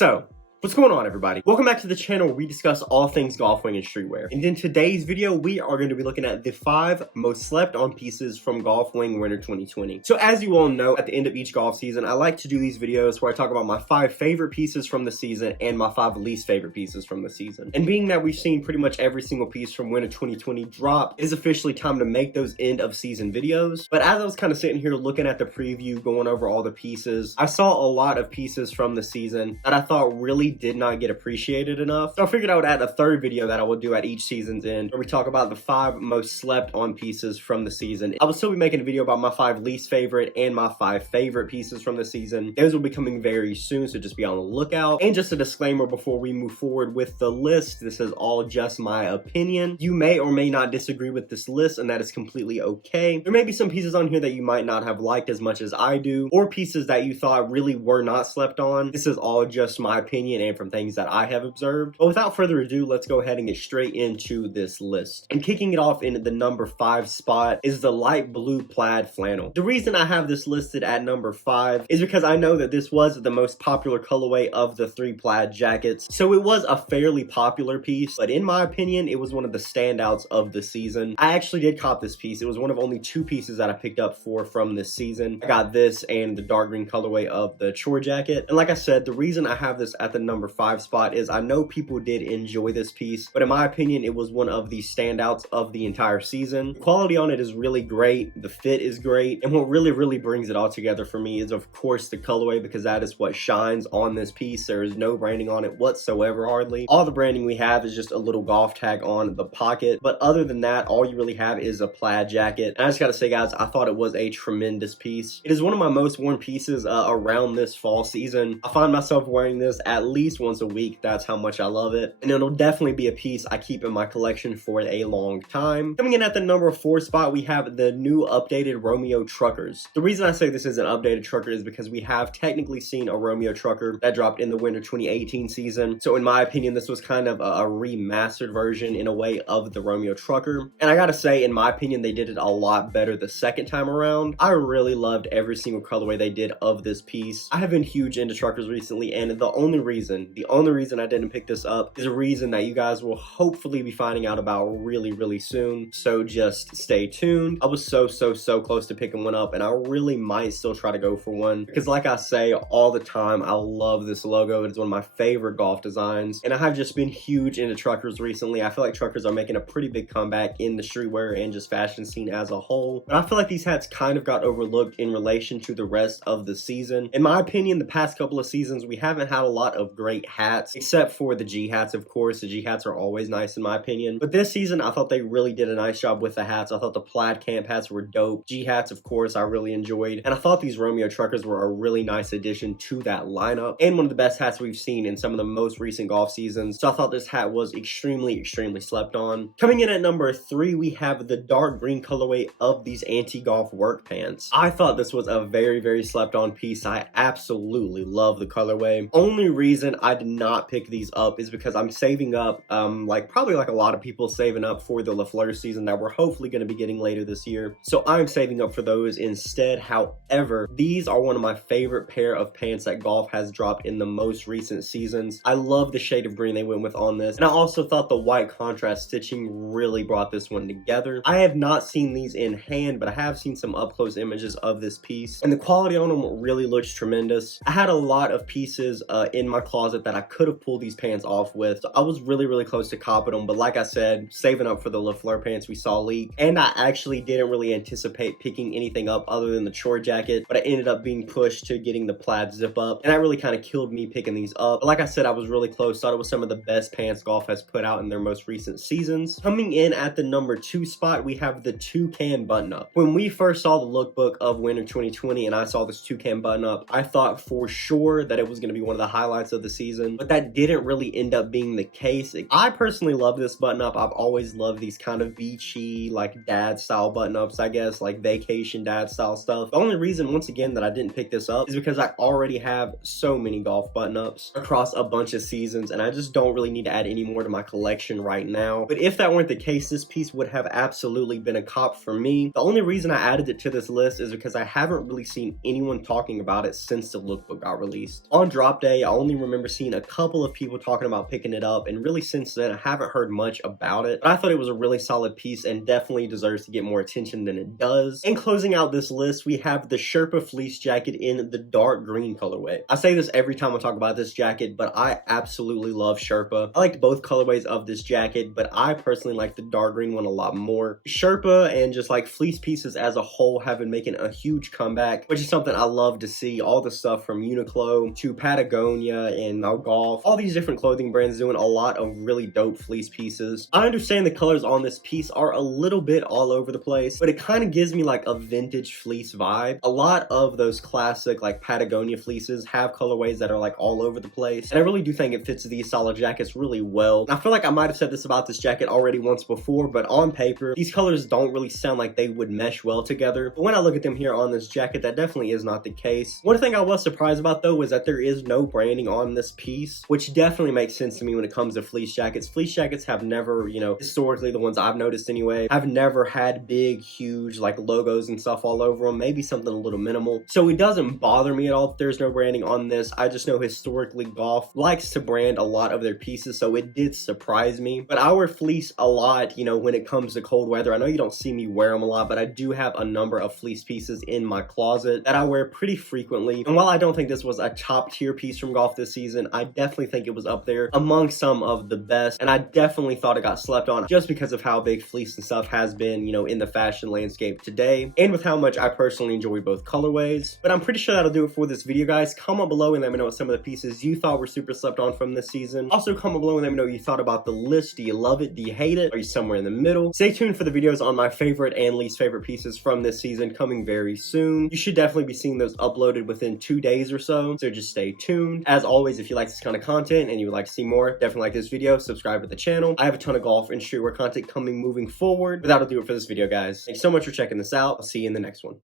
So, what's going on, everybody? Welcome back to the channel where we discuss all things Golf Wang and streetwear. And in today's video, we are going to be looking at the 5 most slept on pieces from Golf Wang Winter 2020. So as you all know, at the end of each golf season, I like to do these videos where I talk about my 5 favorite pieces from the season and my 5 least favorite pieces from the season. And being that we've seen pretty much every single piece from Winter 2020 drop, it is officially time to make those end of season videos. But as I was kind of sitting here looking at the preview, going over all the pieces, I saw a lot of pieces from the season that I thought really did not get appreciated enough. So I figured I would add a third video that I will do at each season's end where we talk about the 5 most slept on pieces from the season. I will still be making a video about my 5 least favorite and my 5 favorite pieces from the season. Those will be coming very soon, so just be on the lookout. And just a disclaimer before we move forward with the list, this is all just my opinion. You may or may not disagree with this list, and that is completely okay. There may be some pieces on here that you might not have liked as much as I do, or pieces that you thought really were not slept on. This is all just my opinion and from things that I have observed. But without further ado, let's go ahead and get straight into this list. And kicking it off in the number 5 spot is the light blue plaid flannel. The reason I have this listed at number 5 is because I know that this was the most popular colorway of the 3 plaid jackets. So it was a fairly popular piece, but in my opinion, it was one of the standouts of the season. I actually did cop this piece. It was one of only 2 pieces that I picked up from this season. I got this and the dark green colorway of the chore jacket. And like I said, the reason I have this at the number 5 spot is I know people did enjoy this piece, but in my opinion, it was one of the standouts of the entire season. The quality on it is really great. The fit is great. And what really brings it all together for me is, of course, the colorway, because that is what shines on this piece. There is no branding on it whatsoever, hardly. All the branding we have is just a little golf tag on the pocket. But other than that, all you really have is a plaid jacket. And I just gotta say, guys, I thought it was a tremendous piece. It is one of my most worn pieces around this fall season. I find myself wearing this at least once a week. That's how much I love it. And it'll definitely be a piece I keep in my collection for a long time. Coming in at the number 4 spot, we have the new updated Romeo truckers. The reason I say this is an updated trucker is because we have technically seen a Romeo trucker that dropped in the winter 2018 season. So in my opinion, this was kind of a remastered version in a way of the Romeo trucker. And I gotta say, in my opinion, they did it a lot better the second time around. I really loved every single colorway they did of this piece. I have been huge into truckers recently, and the only reason I didn't pick this up is a reason that you guys will hopefully be finding out about really soon. So just stay tuned. I was so close to picking one up, and I really might still try to go for one because, like I say all the time, I love this logo. It's one of my favorite golf designs, and I have just been huge into truckers recently. I feel like truckers are making a pretty big comeback in the streetwear and just fashion scene as a whole. But I feel like these hats kind of got overlooked in relation to the rest of the season. In my opinion, the past couple of seasons, we haven't had a lot of great hats, except for the G hats, of course. The G hats are always nice in my opinion. But this season, I thought they really did a nice job with the hats. I thought the plaid camp hats were dope. G hats, of course, I really enjoyed. And I thought these Romeo truckers were a really nice addition to that lineup, and one of the best hats we've seen in some of the most recent golf seasons. So I thought this hat was extremely slept on. Coming in at number 3, we have the dark green colorway of these anti-golf work pants. I thought this was a very slept on piece. I absolutely love the colorway. Only reason I did not pick these up is because I'm saving up, probably like a lot of people, saving up for the Le FLEUR season that we're hopefully going to be getting later this year. So I'm saving up for those instead. However, these are one of my favorite pair of pants that golf has dropped in the most recent seasons. I love the shade of green they went with on this, and I also thought the white contrast stitching really brought this one together. I have not seen these in hand, but I have seen some up close images of this piece, and the quality on them really looks tremendous. I had a lot of pieces in my closet that I could have pulled these pants off with. So I was really close to copping them, but like I said, saving up for the Le FLEUR pants we saw leak, and I actually didn't really anticipate picking anything up other than the chore jacket, but I ended up being pushed to getting the plaid zip up, and that really kind of killed me picking these up. But like I said, I was really close. Thought it was some of the best pants golf has put out in their most recent seasons. Coming in at the number 2 spot, we have the toucan button up. When we first saw the lookbook of winter 2020 and I saw this toucan button up, I thought for sure that it was going to be one of the highlights of the season, but that didn't really end up being the case. I personally love this button up. I've always loved these kind of beachy, like dad style button ups, I guess, like vacation dad style stuff. The only reason, once again, that I didn't pick this up is because I already have so many golf button ups across a bunch of seasons, and I just don't really need to add any more to my collection right now. But if that weren't the case, this piece would have absolutely been a cop for me. The only reason I added it to this list is because I haven't really seen anyone talking about it since the lookbook got released. On drop day, I only remember remember seeing a couple of people talking about picking it up, and really since then I haven't heard much about it. But I thought it was a really solid piece and definitely deserves to get more attention than it does. And closing out this list, we have the Sherpa fleece jacket in the dark green colorway. I say this every time I talk about this jacket, but I absolutely love Sherpa. I liked both colorways of this jacket, but I personally like the dark green one a lot more. Sherpa and just like fleece pieces as a whole have been making a huge comeback, which is something I love to see. All the stuff from Uniqlo to Patagonia and now Golf, all these different clothing brands doing a lot of really dope fleece pieces. I understand the colors on this piece are a little bit all over the place, but it kind of gives me like a vintage fleece vibe. A lot of those classic like Patagonia fleeces have colorways that are like all over the place, and I really do think it fits these solid jackets really well. And I feel like I might have said this about this jacket already once before, but on paper these colors don't really sound like they would mesh well together, but when I look at them here on this jacket, that definitely is not the case. One thing I was surprised about though was that there is no branding on this piece, which definitely makes sense to me when it comes to fleece jackets. Fleece jackets have never, you know, historically the ones I've noticed anyway, have never had big huge like logos and stuff all over them, maybe something a little minimal. So it doesn't bother me at all if there's no branding on this. I just know historically Golf likes to brand a lot of their pieces, so it did surprise me. But I wear fleece a lot, you know, when it comes to cold weather. I know you don't see me wear them a lot, but I do have a number of fleece pieces in my closet that I wear pretty frequently. And while I don't think this was a top tier piece from Golf this season, I definitely think it was up there among some of the best, and I definitely thought it got slept on just because of how big fleece and stuff has been, you know, in the fashion landscape today, and with how much I personally enjoy both colorways. But I'm pretty sure that'll do it for this video, guys. Comment below and let me know what some of the pieces you thought were super slept on from this season. Also comment below and let me know what you thought about the list. Do you love it? Do you hate it? Are you somewhere in the middle? Stay tuned for the videos on my favorite and least favorite pieces from this season coming very soon. You should definitely be seeing those uploaded within 2 days or so just stay tuned. As always, if you like this kind of content and you would like to see more, definitely like this video, subscribe to the channel. I have a ton of golf and streetwear content coming moving forward. But that'll do it for this video, guys. Thanks so much for checking this out. I'll see you in the next one.